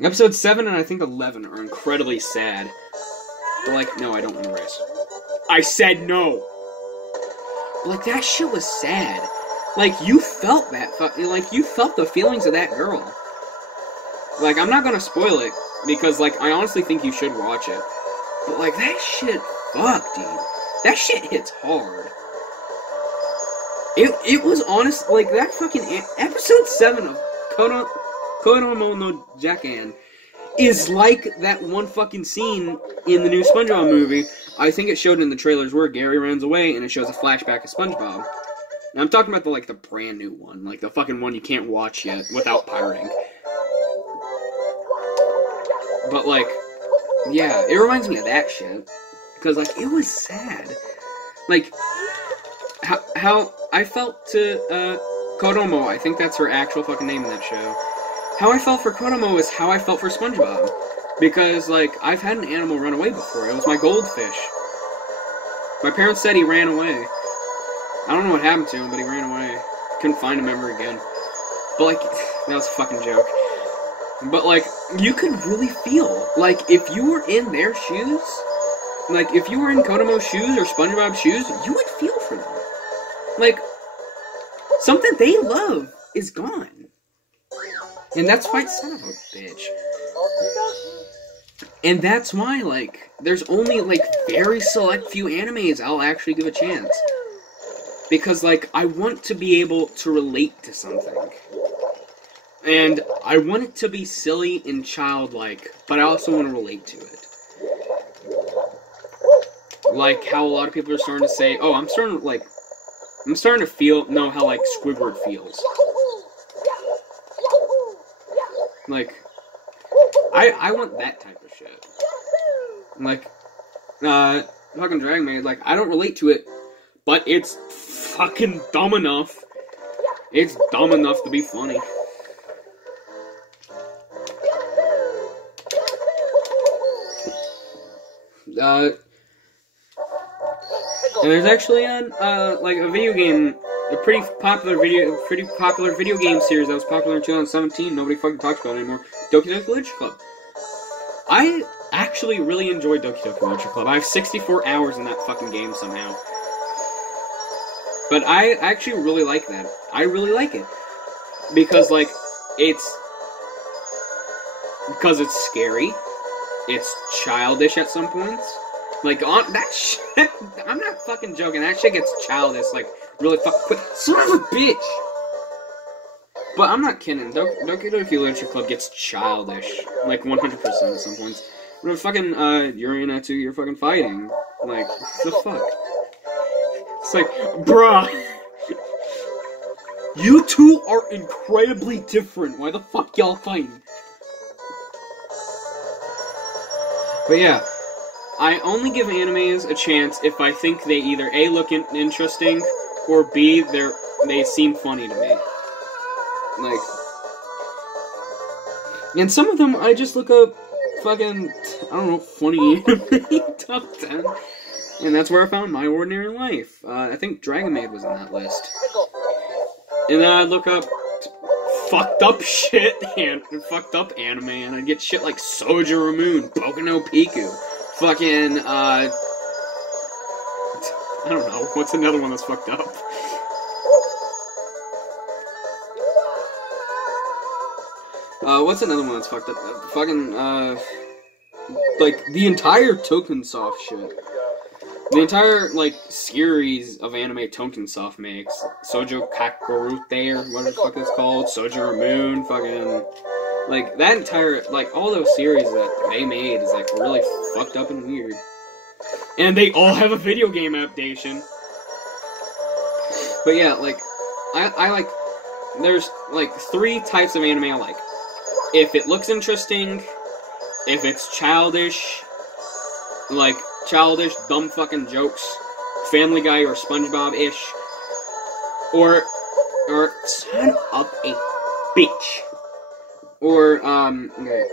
Episode 7 and I think 11 are incredibly sad. But, like, no, I don't want to race. I said no! But, like, that shit was sad. Like, you felt that, like, you felt the feelings of that girl. Like, I'm not gonna spoil it, because, like, I honestly think you should watch it. But, like, that shit, fuck, dude. That shit hits hard. It was honest, like, that fucking episode 7 of Kodomo no Jakan is like that one fucking scene in the new SpongeBob movie. I think it showed in the trailers where Gary runs away and it shows a flashback of SpongeBob. Now I'm talking about the brand new one, like the fucking one you can't watch yet without pirating. But like, yeah, it reminds me of that shit because like it was sad. Like how I felt to Kodomo, I think that's her actual fucking name in that show. How I felt for Kodomo is how I felt for SpongeBob. Because, like, I've had an animal run away before. It was my goldfish. My parents said he ran away. I don't know what happened to him, but he ran away. Couldn't find him ever again. But, like, that was a fucking joke. But, like, you could really feel, like, if you were in their shoes, like, if you were in Kodomo's shoes or SpongeBob's shoes, you would feel for them. Like, something they love is gone. And that's why, son of a bitch. And that's why, like, there's only, like, very select few animes I'll actually give a chance. Because, like, I want to be able to relate to something. And I want it to be silly and childlike, but I also want to relate to it. Like how a lot of people are starting to say, oh, I'm starting to know how, like, Squidward feels. Like, I want that type of shit. Like, fucking Dragon Maid, like, I don't relate to it, but it's fucking dumb enough. It's dumb enough to be funny. And there's actually like a video game, a pretty popular video game series that was popular in 2017. Nobody fucking talks about it anymore. Doki Doki Literature Club. I actually really enjoyed Doki Doki Literature Club. I have 64 hours in that fucking game somehow. But I actually really like that. I really like it because like it's scary. It's childish at some points. Like, on that shit, I'm not fucking joking, that shit gets childish, like, really fucking quick. Son of a bitch! But I'm not kidding, Doki Doki Literature Club gets childish, like, 100% at some points. When fucking, Yuri you're fucking fighting. Like, what the fuck? It's like, bruh! You two are incredibly different, why the fuck y'all fighting? But yeah, I only give animes a chance if I think they either A, look interesting, or B, they seem funny to me. Like, and some of them I just look up fucking, I don't know, funny anime top 10, and that's where I found My Ordinary Life. I think Dragon Maid was on that list. And then I look up fucked up shit and fucked up anime, and I get shit like Sojourner Moon, Boku no Pico, fucking, I don't know, what's another one that's fucked up? What's another one that's fucked up? Fucking, like, the entire Tokensoft shit. The entire, like, series of anime Tokensoft makes. Sojo Kakurute, or whatever the fuck it's called. Sojourner Moon, fucking... Like, that entire, like, all those series that they made is, like, really fucked up and weird. And they all have a video game adaptation. But yeah, like, I like... There's, like, 3 types of anime I like. If it looks interesting, if it's childish, like... childish, dumb fucking jokes, Family Guy or SpongeBob-ish, or son of a bitch, or, okay,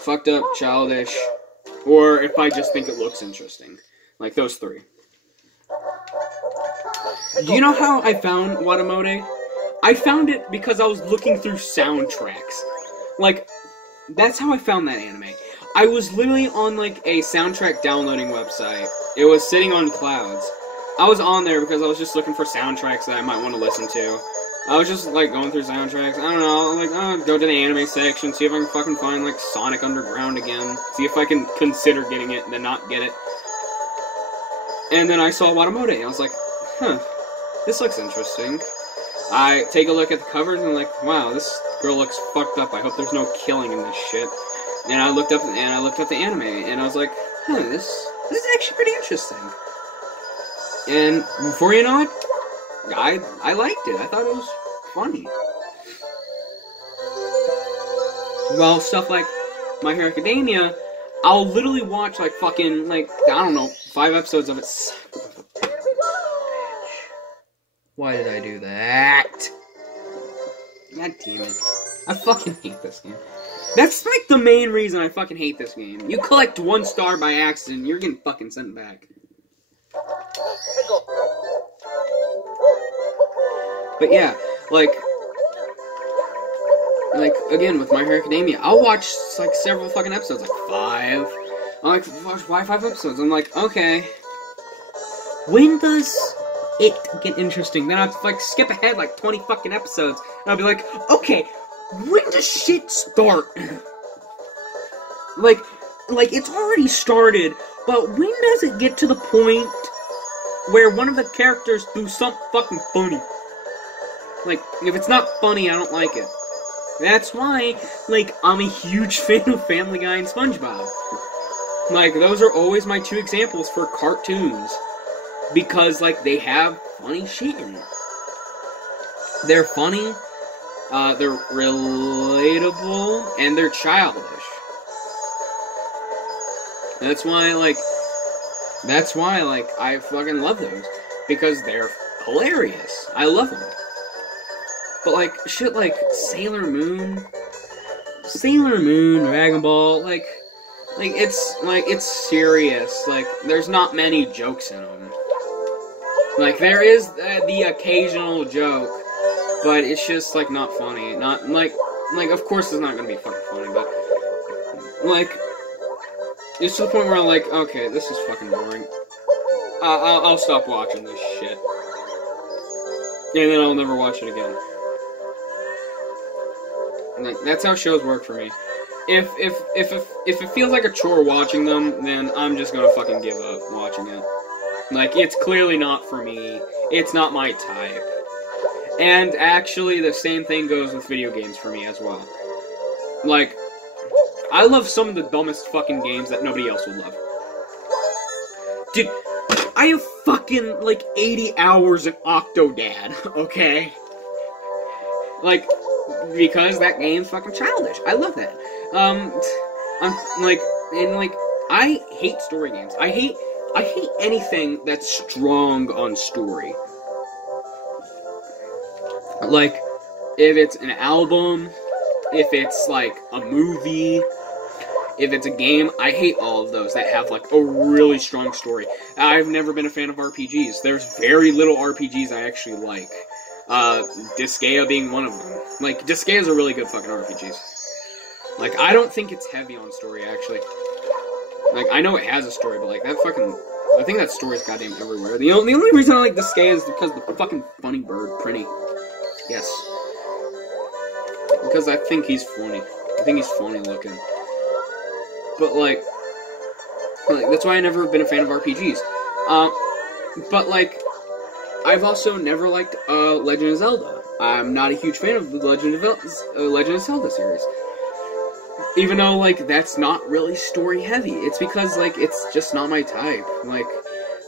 fucked up, childish, or if I just think it looks interesting, like those 3. Do you know how I found Watamode? I found it because I was looking through soundtracks. Like, that's how I found that anime. I was literally on, like, a soundtrack downloading website. It was sitting on clouds. I was on there because I was just looking for soundtracks that I might want to listen to. I was just, like, going through soundtracks. I don't know, like, go to the anime section, see if I can fucking find, like, Sonic Underground again. See if I can consider getting it and then not get it. And then I saw Watamode, and I was like, huh, this looks interesting. I take a look at the covers, and I'm like, wow, this girl looks fucked up. I hope there's no killing in this shit. And I looked up the anime, and I was like, huh, this is actually pretty interesting. And before you know it, I liked it. I thought it was funny. Well, stuff like My Hero Academia, I'll literally watch, like, fucking, like, I don't know, 5 episodes of it. Why did I do that? God damn it. I fucking hate this game. That's, like, the main reason I fucking hate this game. You collect 1 star by accident, you're getting fucking sent back. But yeah, like, again, with My Hero Academia, I'll watch, like, several fucking episodes, like 5. I'm like, why 5 episodes? I'm like, okay. When does it get interesting? Then I'll, like, skip ahead, like, 20 fucking episodes, and I'll be like, okay, when does shit start? like, it's already started, but when does it get to the point where one of the characters do something fucking funny? Like, if it's not funny, I don't like it. That's why, like, I'm a huge fan of Family Guy and SpongeBob. Like, those are always my 2 examples for cartoons. Because, like, they have funny shit in it. They're funny, they're relatable, and they're childish. That's why, I fucking love those. Because they're hilarious. I love them. But, like, shit like Sailor Moon, Dragon Ball, it's serious. Like, there's not many jokes in them. Like, there is the occasional joke, but it's just, like, not funny. Not, like, of course it's not gonna be fucking funny, but, like, it's to the point where I'm like, okay, this is fucking boring. I'll stop watching this shit. And then I'll never watch it again. Like, that's how shows work for me. If it feels like a chore watching them, then I'm just gonna fucking give up watching it. Like, it's clearly not for me. It's not my type. And actually, the same thing goes with video games for me as well. Like, I love some of the dumbest fucking games that nobody else would love. Dude, I have fucking, like, 80 hours in Octodad, okay? Like, because that game's fucking childish. I love that. I hate story games. I hate anything that's strong on story. Like, if it's an album, if it's, like, a movie, if it's a game, I hate all of those that have, like, a really strong story. I've never been a fan of RPGs. There's very little RPGs I actually like. Disgaea being one of them. Like, Disgaea's a really good fucking RPGs. Like, I don't think it's heavy on story, actually. Like, I know it has a story, but, like, that fucking... I think that story's goddamn everywhere. The only reason I like Disgaea is because the fucking funny bird, Prinny. Yes. Because I think he's funny. I think he's funny looking. But, like, that's why I never been a fan of RPGs. But, like, I've also never liked Legend of Zelda. I'm not a huge fan of the Legend of Zelda series. Even though, like, that's not really story heavy. It's because, like, it's just not my type. Like,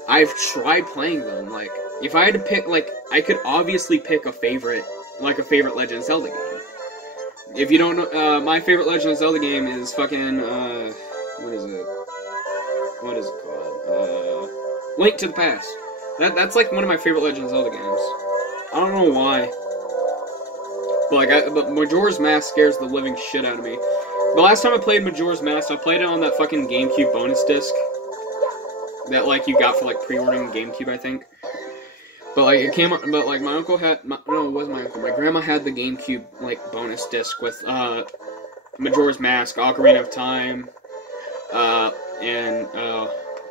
I've tried playing them. Like, if I had to pick, like, I could obviously pick a favorite Legend of Zelda game. If you don't know, my favorite Legend of Zelda game is fucking, what is it? What is it called? Link to the Past. That's like one of my favorite Legend of Zelda games. I don't know why. But Majora's Mask scares the living shit out of me. The last time I played Majora's Mask, I played it on that fucking GameCube bonus disc. That, like, you got for, like, pre-ordering GameCube, I think. But, like, it came, but, like, my uncle had, no, it wasn't my uncle, my grandma had the GameCube, like, bonus disc with, Majora's Mask, Ocarina of Time, and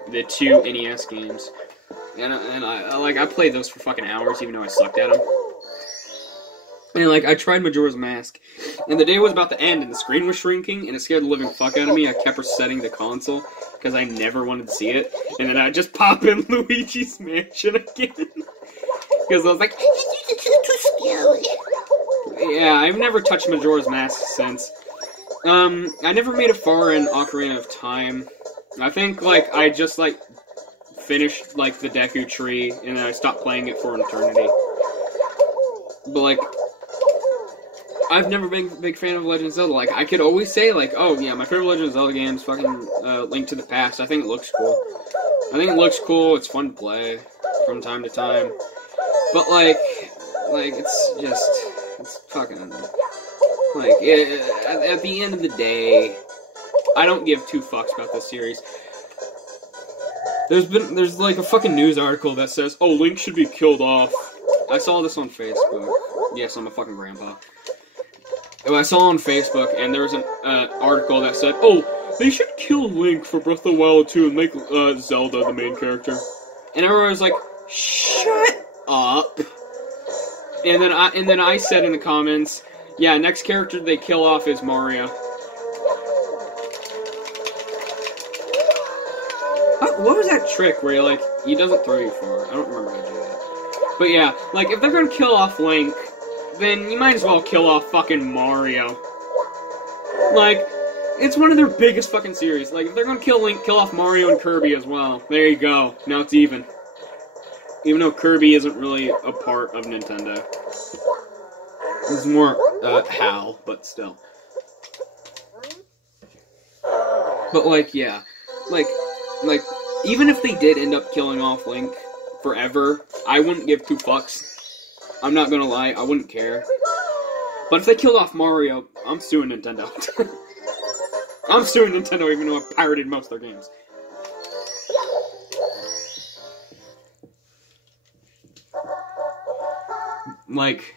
the 2 NES games. And I played those for fucking hours, even though I sucked at them. And, like, I tried Majora's Mask, and the day was about to end, and the screen was shrinking, and it scared the living fuck out of me. I kept resetting the console, because I never wanted to see it. And then I just pop in Luigi's Mansion again. Because I was like, too scary. Yeah, I've never touched Majora's Mask since. I never made it far in Ocarina of Time. I think, like, I just, like, finished, like, the Deku Tree, and then I stopped playing it for an eternity. But, like, I've never been a big fan of Legend of Zelda. Like, I could always say, like, oh, yeah, my favorite Legend of Zelda game is fucking Link to the Past. I think it looks cool. It's fun to play from time to time. But, like, it's fucking, like, at the end of the day, I don't give 2 fucks about this series. There's like a fucking news article that says, oh, Link should be killed off. I saw this on Facebook. Yes, I'm a fucking grandpa. I saw on Facebook, and there was an article that said, oh, they should kill Link for Breath of the Wild 2 and make Zelda the main character. And everyone was like, shut up. And then I said in the comments, yeah, next character they kill off is Mario. What was that trick where he doesn't throw you far? I don't remember how to do that. But yeah, like, if they're gonna kill off Link, then you might as well kill off fucking Mario. Like, it's one of their biggest fucking series. Like, if they're gonna kill Link, kill off Mario and Kirby as well. There you go. Now it's even. Even though Kirby isn't really a part of Nintendo. It's more, HAL, but still. But, like, yeah. Like, even if they did end up killing off Link forever, I wouldn't give 2 fucks. I'm not gonna lie, I wouldn't care. But if they killed off Mario, I'm suing Nintendo. I'm suing Nintendo even though I pirated most of their games. Like...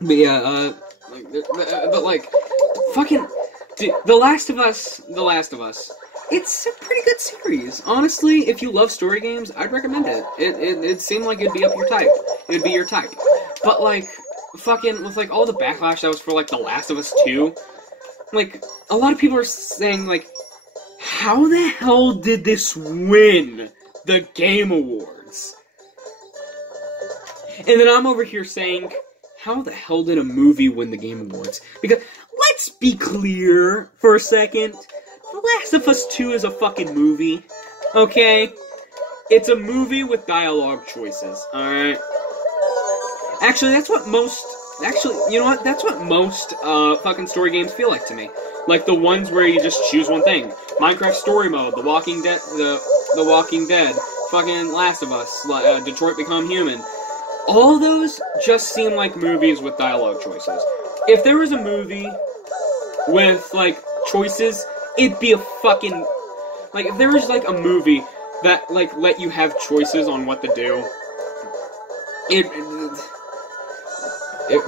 But yeah, but like, fucking... Dude, The Last of Us, it's a pretty good series. Honestly, if you love story games, I'd recommend it. It seemed like it'd be up your type. It'd be your type. But, like, fucking, with, like, all the backlash that was for, like, The Last of Us 2, like, a lot of people are saying, like, how the hell did this win the Game Awards? And then I'm over here saying, how the hell did a movie win the Game Awards? Because, let's be clear for a second. The Last of Us 2 is a fucking movie, okay? It's a movie with dialogue choices, alright? Actually, that's what most... Actually, you know what? That's what most, fucking story games feel like to me. Like the ones where you just choose one thing. Minecraft Story Mode, The Walking Dead, The Walking Dead, fucking Last of Us, Detroit Become Human. All those just seem like movies with dialogue choices. If there was a movie with, like, choices... It'd be a fucking... Like, if there was, like, a movie that, like, let you have choices on what to do...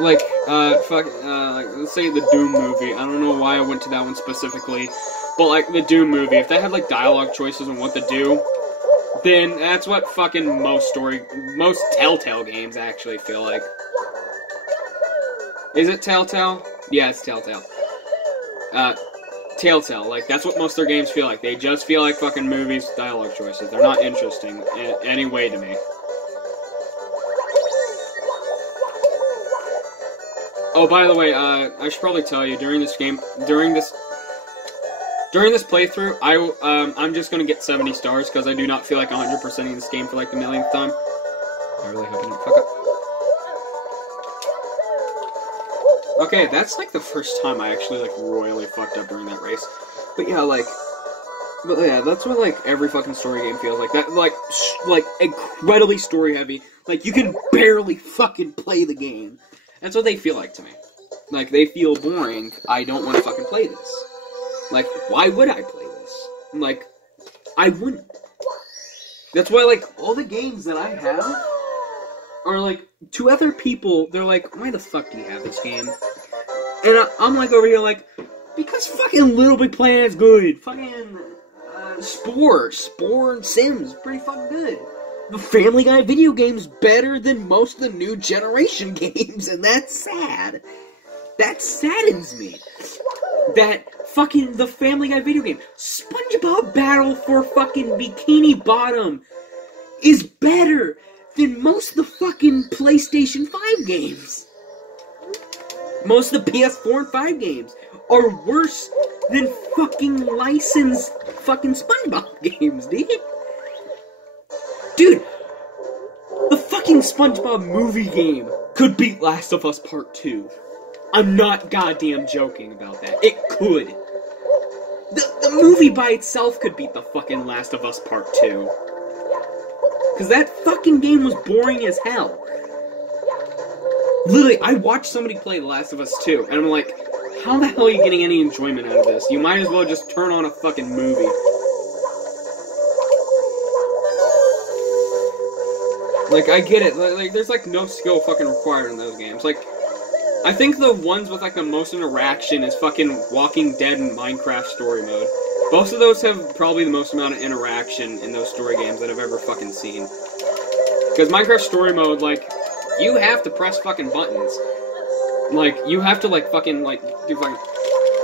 like, let's say the Doom movie. I don't know why I went to that one specifically. But, like, the Doom movie, if that had, like, dialogue choices on what to do... Then that's what fucking most Telltale games actually feel like. Is it Telltale? Yeah, it's Telltale. Telltale, like, that's what most of their games feel like. They just feel like fucking movies with dialogue choices. They're not interesting in any way to me. Oh, by the way, I should probably tell you, during this playthrough, I'm just gonna get 70 stars, because I do not feel like 100%ing this game for, like, the millionth time. I really hope I don't fuck up. Okay, that's, like, the first time I actually, like, royally fucked up during that race. But yeah, like... But yeah, that's what, like, every fucking story game feels like. That, like, incredibly story-heavy. Like, you can barely fucking play the game. That's what they feel like to me. Like, they feel boring. I don't want to fucking play this. Like, why would I play this? Like, I wouldn't. That's why, like, all the games that I have are, like, to other people, they're like, why the fuck do you have this game? And I'm like over here like, because fucking Little Big Planet's good. Fucking Spore and Sims, pretty fucking good. The Family Guy video game's better than most of the new generation games, and that's sad. That saddens me. That fucking the Family Guy video game, SpongeBob Battle for fucking Bikini Bottom, is better than most of the fucking PlayStation 5 games. Most of the PS4 and 5 games are worse than fucking licensed fucking SpongeBob games, dude. Dude, the fucking SpongeBob movie game could beat Last of Us Part 2. I'm not goddamn joking about that. It could. The movie by itself could beat the fucking Last of Us Part 2. Because that fucking game was boring as hell. Literally, I watched somebody play The Last of Us 2, and I'm like, how the hell are you getting any enjoyment out of this? You might as well just turn on a fucking movie. Like, I get it. Like, there's, like, no skill fucking required in those games. Like, I think the ones with, like, the most interaction is fucking Walking Dead and Minecraft Story Mode. Both of those have probably the most amount of interaction in those story games that I've ever fucking seen. Because Minecraft Story Mode, like, you have to press fucking buttons. Like, you have to, like, fucking, like, do fucking,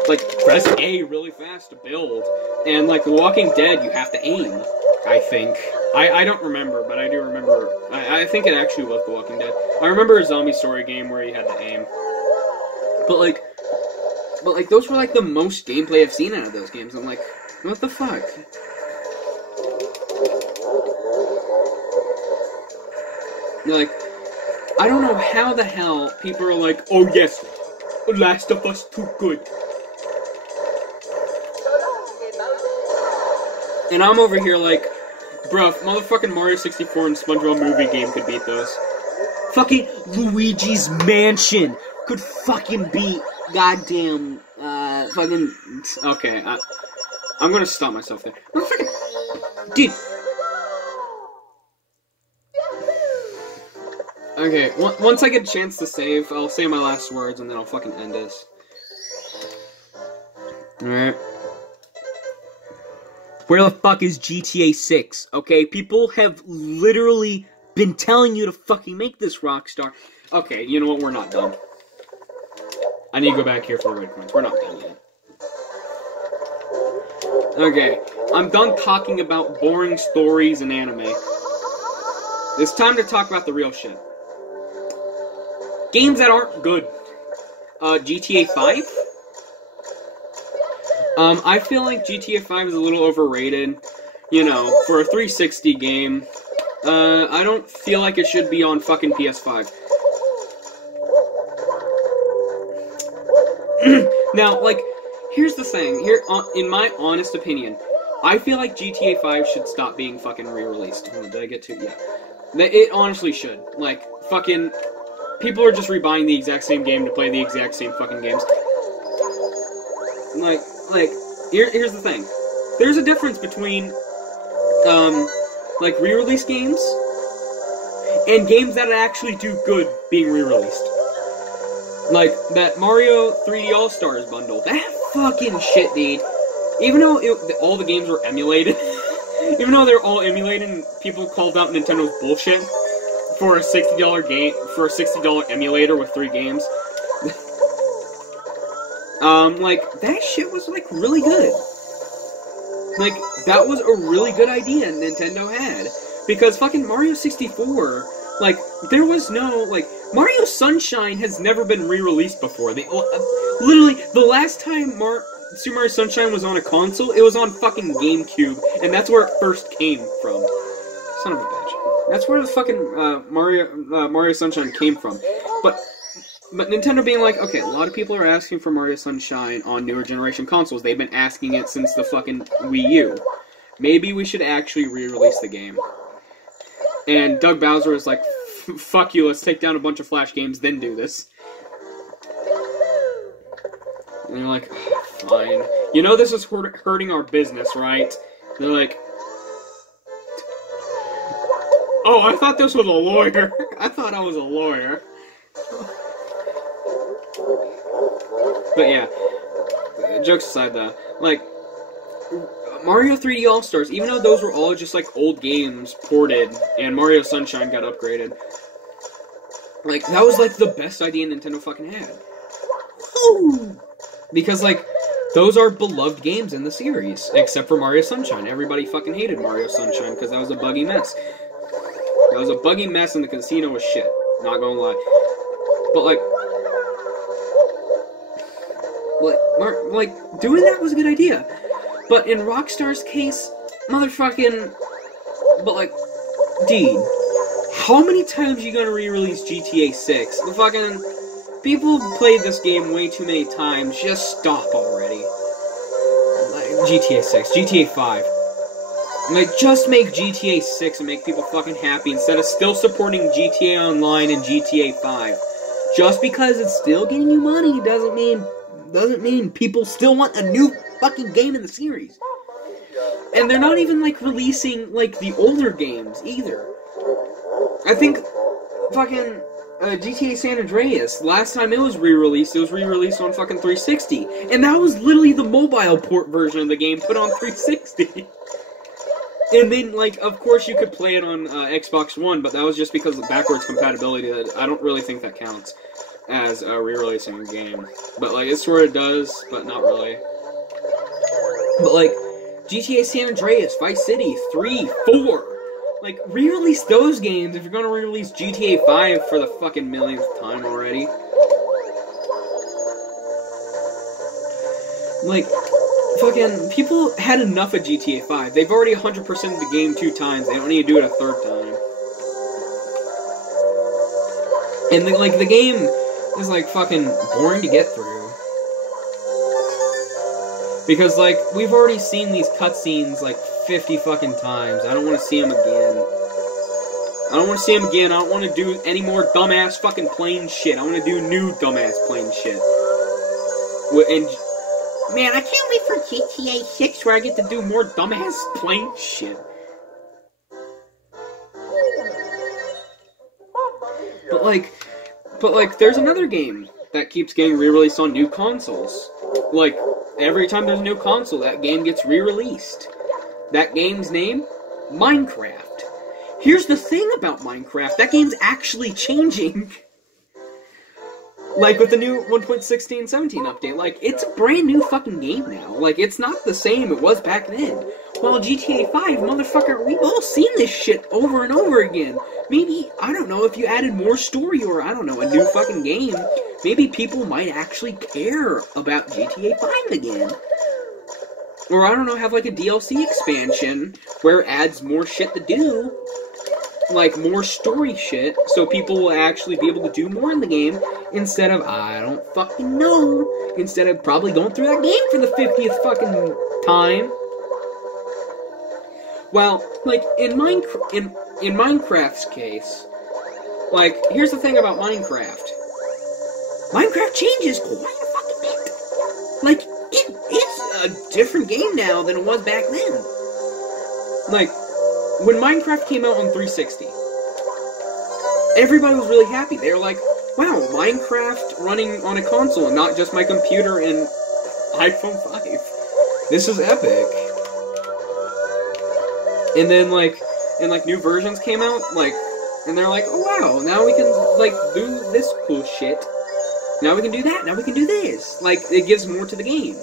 like, press A really fast to build. And, like, The Walking Dead, you have to aim, I think. I don't remember, but I do remember. I think it actually was The Walking Dead. I remember a zombie story game where you had to aim. But, like, those were, like, the most gameplay I've seen out of those games. I'm like, what the fuck? Like, I don't know how the hell people are like, oh yes, Last of Us too good. And I'm over here like, bruh, motherfucking Mario 64 and SpongeBob movie game could beat those. Fucking Luigi's Mansion could fucking beat goddamn, fucking... Okay, I'm gonna stop myself there. Motherfucking... Dude. Okay, once I get a chance to save, I'll say my last words and then I'll fucking end this. Alright. Where the fuck is GTA 6? Okay, people have literally been telling you to fucking make this, Rockstar. Okay, you know what? We're not done. I need to go back here for red coins. We're not done yet. Okay, I'm done talking about boring stories and anime. It's time to talk about the real shit. Games that aren't good. GTA 5? I feel like GTA 5 is a little overrated. You know, for a 360 game. I don't feel like it should be on fucking PS5. Now, like, here's the thing. Here, in my honest opinion, I feel like GTA 5 should stop being fucking re-released. Did I get to? Yeah. It honestly should. Like, fucking... People are just rebuying the exact same game to play the exact same fucking games. Like, here's the thing. There's a difference between, like, re-release games and games that actually do good being re-released. Like, that Mario 3D All-Stars bundle. That fucking shit, dude. Even though all the games were emulated, even though they're all emulated and people called out Nintendo's bullshit for a $60 game, for a $60 emulator with 3 games. Like, that shit was, like, really good. Like, that was a really good idea Nintendo had. Because fucking Mario 64, like, there was no, like, Mario Sunshine has never been re-released before. Literally, the last time Super Mario Sunshine was on a console, it was on fucking GameCube, and that's where it first came from. Son of a bitch. That's where the fucking Mario Sunshine came from. But Nintendo being like, okay, a lot of people are asking for Mario Sunshine on newer generation consoles. They've been asking it since the fucking Wii U. Maybe we should actually re-release the game. And Doug Bowser is like, fuck you, let's take down a bunch of Flash games, then do this. And they're like, oh, fine. You know this is hurting our business, right? They're like, oh, I thought this was a lawyer. I thought I was a lawyer. But yeah, jokes aside though, like, Mario 3D All-Stars, even though those were all just, like, old games ported, and Mario Sunshine got upgraded, like, that was, like, the best idea Nintendo fucking had. Because, like, those are beloved games in the series, except for Mario Sunshine. Everybody fucking hated Mario Sunshine, because that was a buggy mess. That was a buggy mess, and the casino was shit. Not gonna lie. But, like, doing that was a good idea. But in Rockstar's case, motherfucking... But, like, dude, how many times are you gonna re-release GTA 6? The fucking... People have played this game way too many times. Just stop already. Like, GTA 6, GTA 5. Like, just make GTA 6 and make people fucking happy instead of still supporting GTA Online and GTA 5. Just because it's still getting you money doesn't mean people still want a new fucking game in the series. And they're not even, like, releasing, like, the older games, either. I think fucking GTA San Andreas, last time it was re-released on fucking 360. And that was literally the mobile port version of the game put on 360. And then, like, of course you could play it on Xbox One, but that was just because of backwards compatibility. That I don't really think that counts as re-releasing a game. But, like, it sort of does, but not really. But, like, GTA San Andreas, Vice City, 3, 4. Like, re-release those games if you're gonna re-release GTA 5 for the fucking millionth time already. Like, fucking, people had enough of GTA 5. They've already 100%ed the game 2 times. They don't need to do it a 3rd time. And, like, the game is, like, fucking boring to get through. Because, like, we've already seen these cutscenes, like, 50 fucking times. I don't want to see them again. I don't want to see them again. I don't want to do any more dumbass fucking plane shit. I want to do new dumbass plane shit. And, man, I can't wait for GTA 6 where I get to do more dumbass plane shit. But like, there's another game that keeps getting re-released on new consoles. Like, every time there's a new console, that game gets re-released. That game's name? Minecraft. Here's the thing about Minecraft, that game's actually changing. Like, with the new 1.16.17 update, like, it's a brand new fucking game now. Like, it's not the same it was back then. While GTA 5, motherfucker, we've all seen this shit over and over again. Maybe, I don't know, if you added more story or, I don't know, a new fucking game, maybe people might actually care about GTA 5 again. Or, I don't know, have like a DLC expansion where it adds more shit to do. Like, more story shit, so people will actually be able to do more in the game, instead of, I don't fucking know, instead of probably going through that game for the 50th fucking time. Well, like, in Minecraft's case, like, here's the thing about Minecraft. Minecraft changes quite a fucking bit. Like, it's a different game now than it was back then. Like, when Minecraft came out on 360, everybody was really happy. They were like, wow, Minecraft running on a console and not just my computer and iPhone 5. This is epic. And then, like, new versions came out, like, and they're like, oh wow, now we can, like, do this cool shit. Now we can do that, now we can do this. Like, it gives more to the game.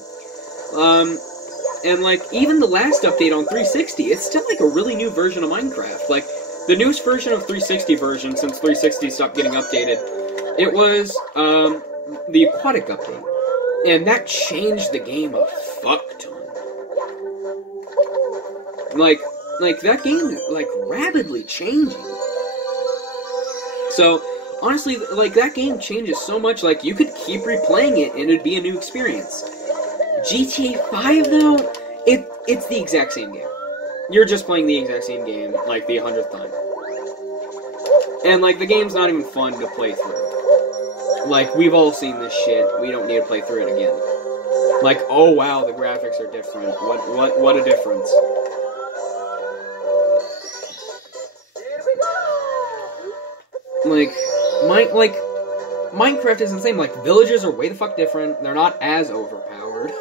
And, like, even the last update on 360, it's still, like, a really new version of Minecraft. Like, the newest version of 360 version, since 360 stopped getting updated, it was, the Aquatic update. And that changed the game a fuck ton. Like, that game, like, rapidly changing. So, honestly, like, that game changes so much, like, you could keep replaying it and it'd be a new experience. GTA 5, though, it's the exact same game. You're just playing the exact same game, like, the 100th time. And, like, the game's not even fun to play through. Like, we've all seen this shit. We don't need to play through it again. Like, oh wow, the graphics are different. What a difference. Minecraft is insane. Like, villages are way the fuck different. They're not as overpowered.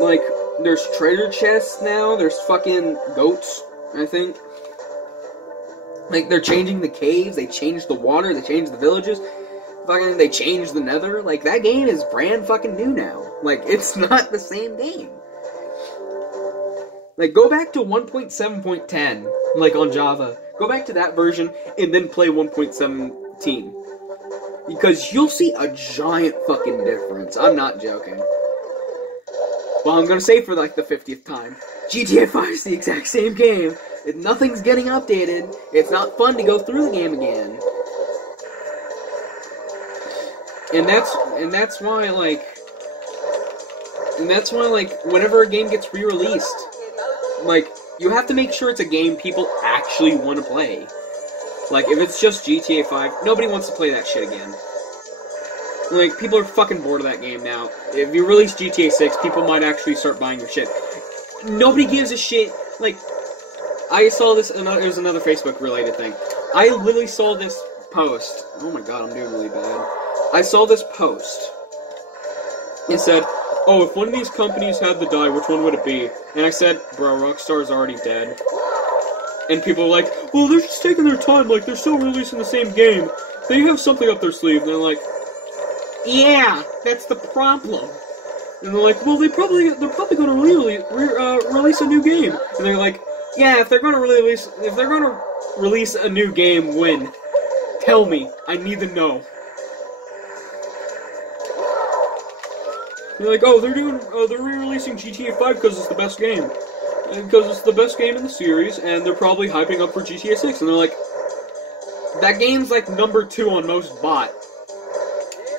Like, there's treasure chests now. There's fucking goats, I think. Like, they're changing the caves. They changed the water. They changed the villages. Fucking, they changed the nether. Like, that game is brand fucking new now. Like, it's not the same game. Like, go back to 1.7.10, like, on Java. Go back to that version, and then play 1.17. Because you'll see a giant fucking difference. I'm not joking. Well, I'm gonna say for, like, the 50th time. GTA 5 is the exact same game. Nothing's getting updated. It's not fun to go through the game again. And that's why, like, whenever a game gets re-released, like, you have to make sure it's a game people actually want to play. Like, if it's just GTA 5, nobody wants to play that shit again. Like, people are fucking bored of that game now. If you release GTA 6, people might actually start buying your shit. Nobody gives a shit. Like, I saw this, it was another Facebook-related thing. I literally saw this post. Oh my god, I'm doing really bad. I saw this post. It said, oh, if one of these companies had to die, which one would it be? And I said, bro, Rockstar's already dead. And people were like, well, they're just taking their time, like, they're still releasing the same game. They have something up their sleeve. And they're like, yeah, that's the problem. And they're like, well, they're probably gonna release a new game. And they're like, yeah, if they're gonna release a new game, when? Tell me. I need to know. They're like, oh, they're re-releasing GTA 5 because it's the best game. And because it's the best game in the series, and they're probably hyping up for GTA 6. And they're like, that game's like number 2 on most bought.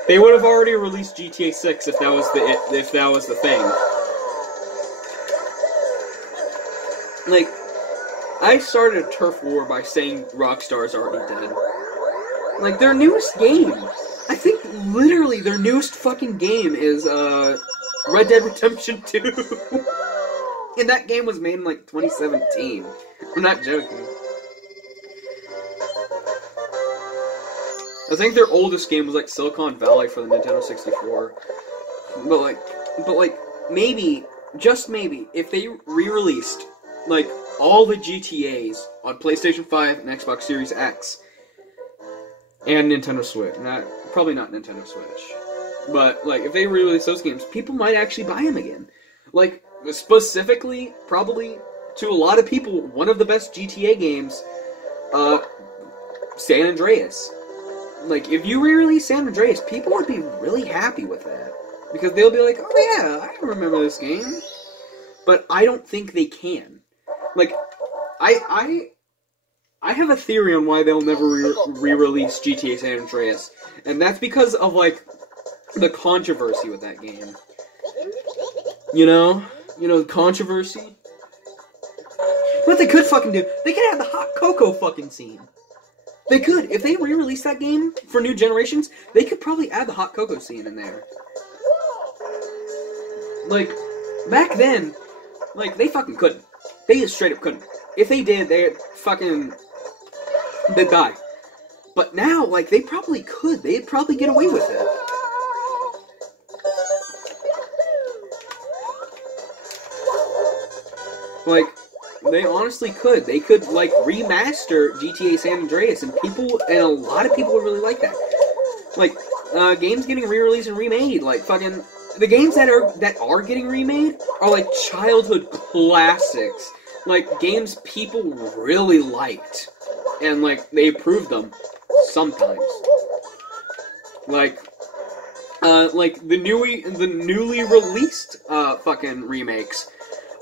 They would have already released GTA 6 if that was the thing. Like, I started a turf war by saying Rockstar's already dead. Like, their newest game, I think literally their newest fucking game is Red Dead Redemption 2. And that game was made in like 2017. I'm not joking. I think their oldest game was like Silicon Valley for the Nintendo 64. But like, maybe, just maybe, if they re-released, like, all the GTAs on PlayStation 5 and Xbox Series X, and Nintendo Switch. Probably not Nintendo Switch. But, like, if they re-release those games, people might actually buy them again. Like, specifically, probably, to a lot of people, one of the best GTA games, San Andreas. Like, if you re-release San Andreas, people would be really happy with that. Because they'll be like, oh yeah, I remember this game. But I don't think they can. Like, I have a theory on why they'll never re-release GTA San Andreas. And that's because of, like, the controversy with that game. You know? You know, the controversy? What they could fucking do, they could have the hot cocoa fucking scene. They could. If they re-release that game for new generations, they could probably add the hot cocoa scene in there. Like, back then, like, they fucking couldn't. They just straight up couldn't. If they did, they'd die. But now, like, they probably could. They'd probably get away with it. Like, they honestly could. They could, like, remaster GTA San Andreas, and a lot of people would really like that. Like, games getting re-released and remade, like, fucking, the games that are getting remade are, like, childhood classics. Like, games people really liked. And, like, they approved them. Sometimes. Like the newly released, fucking remakes.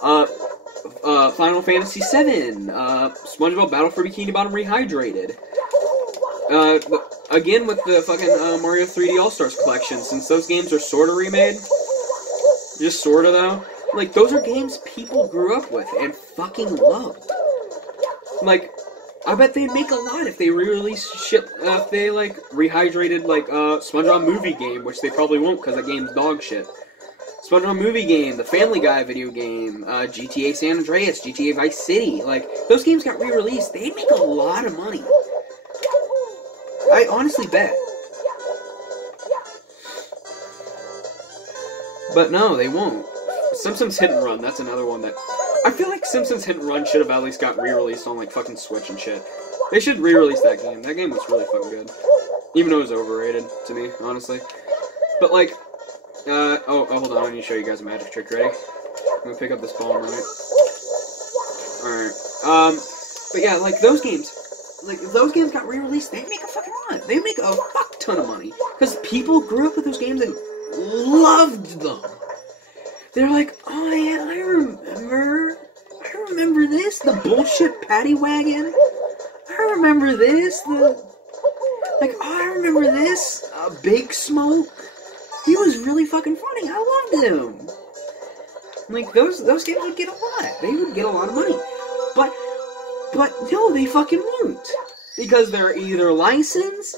Final Fantasy VII, SpongeBob Battle for Bikini Bottom Rehydrated. Again with the fucking Mario 3D All-Stars collection, since those games are sorta remade. Just sorta though. Like, those are games people grew up with and fucking loved. Like, I bet they'd make a lot if they re-release shit, if they, like, rehydrated, like, SpongeBob Movie Game, which they probably won't because that game's dog shit. SpongeBob Movie Game, the Family Guy video game, GTA San Andreas, GTA Vice City. Like, those games got re-released. They'd make a lot of money. I honestly bet. But no, they won't. Simpsons Hit and Run, that's another one that... I feel like Simpsons Hit and Run should have at least got re-released on, like, fucking Switch and shit. They should re-release that game. That game was really fucking good. Even though it was overrated, to me, honestly. But, like, hold on, I need to show you guys a magic trick. Ready? I'm gonna pick up this bomb, right? Alright. But yeah, like, those games... Like, if those games got re-released, they'd make a fucking lot. They'd make a fuck ton of money. Because people grew up with those games and loved them. They're like, oh yeah, I remember this, the bullshit paddy wagon. I remember this, I remember this, Big Smoke. He was really fucking funny. I loved him. Like, those games would get a lot. They would get a lot of money. But no, they fucking won't. Because they're either licensed,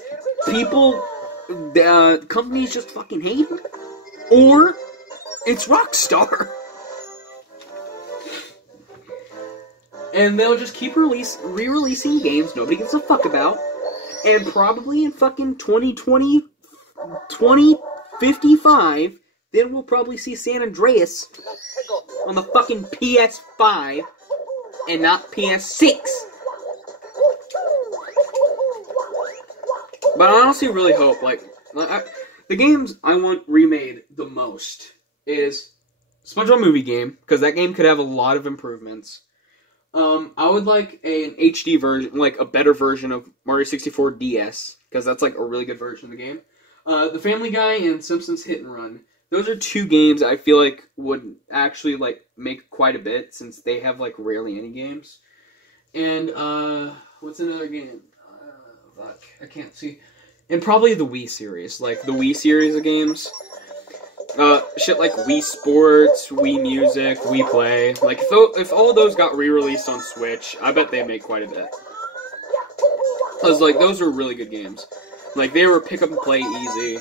companies just fucking hate them, or it's Rockstar. And they'll just keep re-releasing games nobody gives a fuck about, and probably in fucking 2055, then we'll probably see San Andreas on the fucking PS5 and not PS6. But I honestly really hope, like, the games I want remade the most is SpongeBob Movie Game, because that game could have a lot of improvements. I would like an HD version, like a better version of Mario 64 DS, because that's like a really good version of the game. The Family Guy and Simpsons Hit and Run. Those are two games I feel like would actually like make quite a bit, since they have like rarely any games. And what's another game? Fuck, I can't see. And probably the Wii series, like the Wii series of games. Shit like Wii Sports, Wii Music, Wii Play. Like, if all those got re-released on Switch, I bet they'd make quite a bit. Because, like, those are really good games. Like, they were pick up and play easy.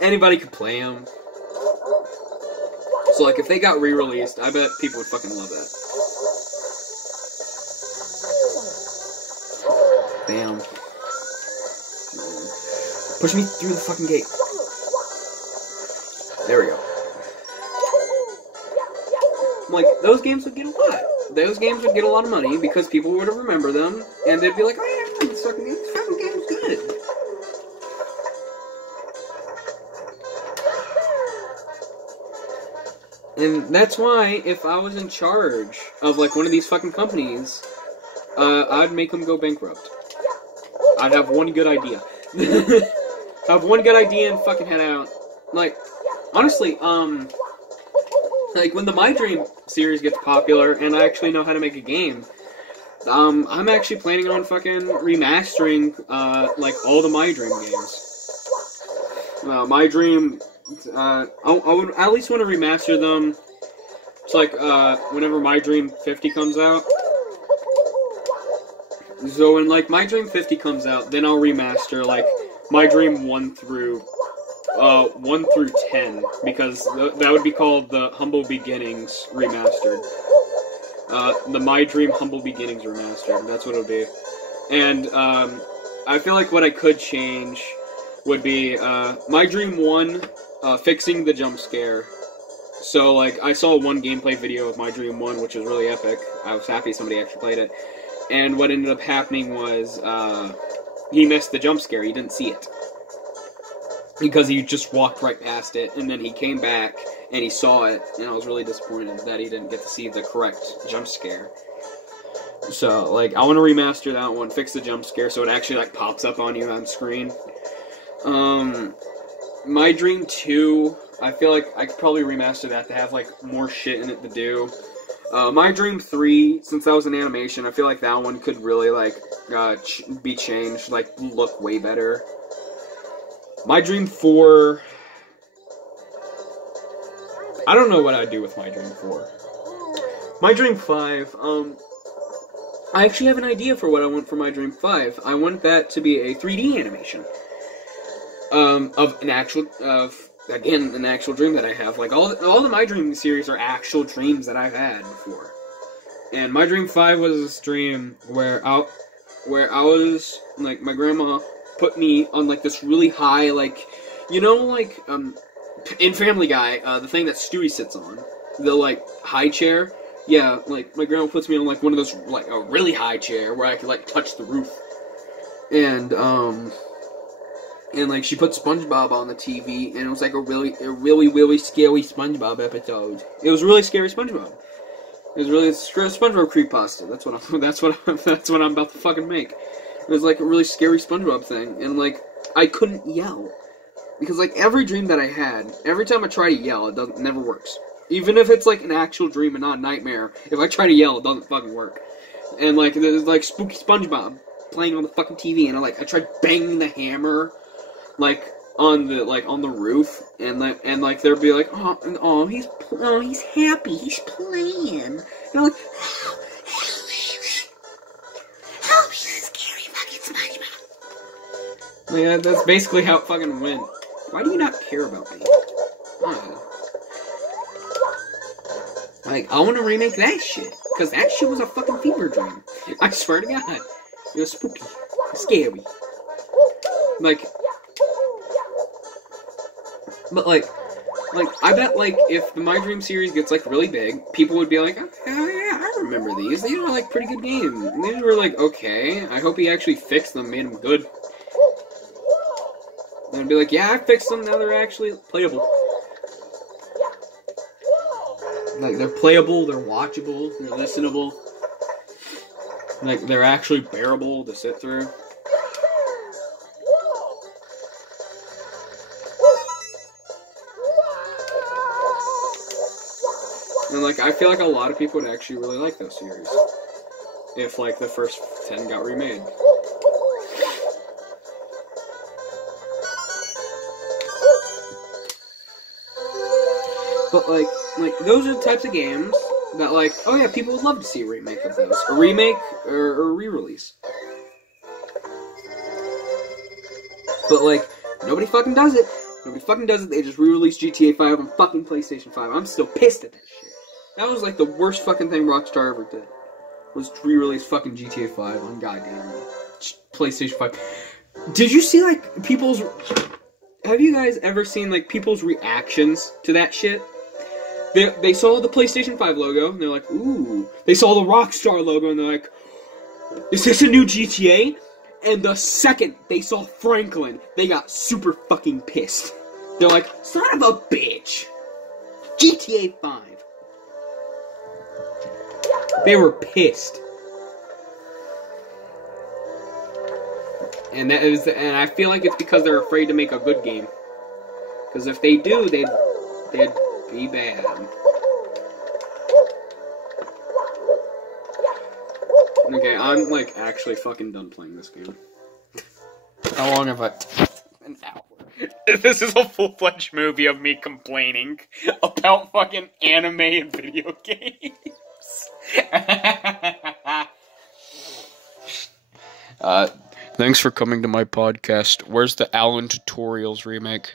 Anybody could play them. So, like, if they got re-released, I bet people would fucking love that. Damn. Push me through the fucking gate. There we go. Like, those games would get a lot. Those games would get a lot of money because people would remember them, and they'd be like, oh yeah, this fucking game's good. And that's why, if I was in charge of, like, one of these fucking companies, I'd make them go bankrupt. I'd have one good idea. Have one good idea and fucking head out. Like, honestly, like, when the My Dream series gets popular, and I actually know how to make a game, I'm actually planning on fucking remastering, like, all the My Dream games. My Dream, I would at least want to remaster them. It's like, whenever My Dream 50 comes out. So when, like, My Dream 50 comes out, then I'll remaster, like, My Dream 1 through 10, because that would be called the Humble Beginnings Remastered. The My Dream Humble Beginnings Remastered, that's what it would be. And, I feel like what I could change would be, My Dream 1, fixing the jump scare. So, like, I saw one gameplay video of My Dream 1, which was really epic. I was happy somebody actually played it. And what ended up happening was, he missed the jump scare, he didn't see it. Because he just walked right past it, and then he came back, and he saw it, and I was really disappointed that he didn't get to see the correct jump scare. So, like, I want to remaster that one, fix the jump scare, so it actually, like, pops up on you on screen. My Dream 2, I feel like I could probably remaster that to have, like, more shit in it to do. My Dream 3, since that was an animation, I feel like that one could really, like, be changed, like, look way better. My Dream 4... I don't know what I'd do with My Dream 4. My Dream 5, I actually have an idea for what I want for My Dream 5. I want that to be a 3D animation. Of an actual dream that I have. Like, all the My Dream series are actual dreams that I've had before. And My Dream 5 was this dream where I was, like, my grandma put me on, like, this really high, like, you know, like, in Family Guy, the thing that Stewie sits on, the, like, high chair, yeah, like, my grandma puts me on, like, one of those, like, a really high chair where I could, like, touch the roof. And, like, she put SpongeBob on the TV, and it was, like, a really scary SpongeBob episode. It was really scary SpongeBob. It was really SpongeBob creepypasta. That's what I'm about to fucking make. It was, like, a really scary SpongeBob thing, and, like, I couldn't yell. Because, like, every dream that I had, every time I try to yell, it never works. Even if it's, like, an actual dream and not a nightmare, if I try to yell, it doesn't fucking work. And, like, there's, like, spooky SpongeBob playing on the fucking TV, and, I tried banging the hammer, like, on the roof, and, there'd be, like, he's happy, he's playing. And I'm like, help, he's a scary fucking SpongeBob. Yeah, that's basically how it fucking went. Why do you not care about me? Like, I want to remake that shit. Because that shit was a fucking fever dream. I swear to God. It was spooky. Scary. Like... But, like, I bet, like, if the My Dream series gets, like, really big, people would be like, oh, yeah, I remember these. These were, like, pretty good games. And these were, like, okay. I hope he actually fixed them, made them good. And I'd be like, yeah, I fixed them, now they're actually playable. Like, they're playable, they're watchable, they're listenable. Like, they're actually bearable to sit through. And, like, I feel like a lot of people would actually really like those series. If, like, the first 10 got remade. But, like, those are the types of games that, like, oh yeah, people would love to see a remake of those. A remake or a re-release. But, like, nobody fucking does it. Nobody fucking does it. They just re-released GTA 5 on fucking PlayStation 5. I'm still pissed at that shit. That was, like, the worst fucking thing Rockstar ever did. Was to re-release fucking GTA 5 on goddamn PlayStation 5. Did you see, like, people's... Have you guys ever seen, like, people's reactions to that shit? They saw the PlayStation 5 logo, and they're like, ooh. They saw the Rockstar logo, and they're like, is this a new GTA? And the second they saw Franklin, they got super fucking pissed. They're like, son of a bitch. GTA 5. They were pissed. And I feel like it's because they're afraid to make a good game. Because if they do, they'd be bad. Okay, I'm, like, actually fucking done playing this game. How long have I... An hour. This is a full-fledged movie of me complaining about fucking anime and video games. Thanks for coming to my podcast. Where's the Alan Tutorials remake?